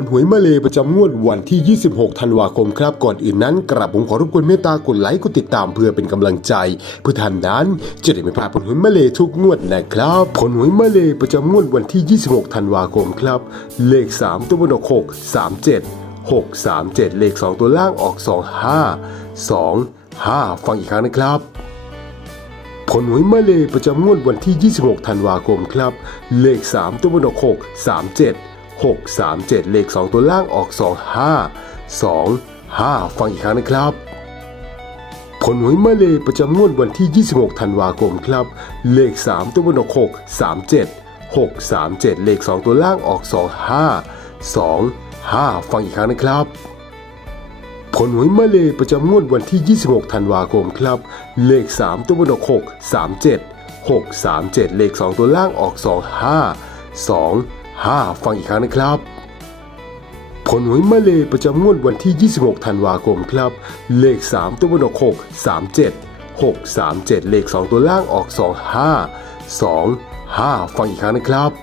ลหวยมาเลยประจำงวดวันที่ 26 ธันวาคมครับ ก่อนอื่นนั้นกราบผมขอรบกวนเมตตากดไลค์กดติดตามเพื่อเป็นกำลังใจ เพื่อท่านนั้นจะได้ไม่พลาดผลหวยมาเลยทุกงวดนะครับ ผลหวยมาเลยประจำงวดวันที่ 26 ธันวาคมครับ เลข 3 ตัวบนออก6 3 7 6 3 7 เลข 2 ตัวล่างออก 2 5 2 5 ฟังอีกครั้งนะครับผลหวยมาเลยประจำงวดวันที่ 26 ธันวาคมครับ เลข 3 ตัวบนออก6 3 7 6 3 7 เลข 2 ตัวล่างออก 2 5 2 5 ฟังอีกครั้งนะครับ ผลหวยมาเลยประจำงวดวันที่ 26 ธันวาคมครับ เลข 3 ตัวบนออก6 3 7 6 3 7 เลข 2 ตัวล่างออก 2 5 2 5 ฟังอีกครั้งนะครับ ผลหวยมาเลยประจำงวดวันที่ 26 ธันวาคมครับ เลข 3 ตัวบนออก6 3 7 6 3 7 เลข 2 ตัวล่างออก 2 5 2 5 ฟังอีกครั้งนะครับผลหวยมาเลยประจำงวดวันที่ 26 ธันวาคมครับ เลข 3 ตัวบนออก6 3 7 6 3 7 เลข 2 ตัวล่างออก 2 5 2 5 ฟังอีกครั้งนะครับ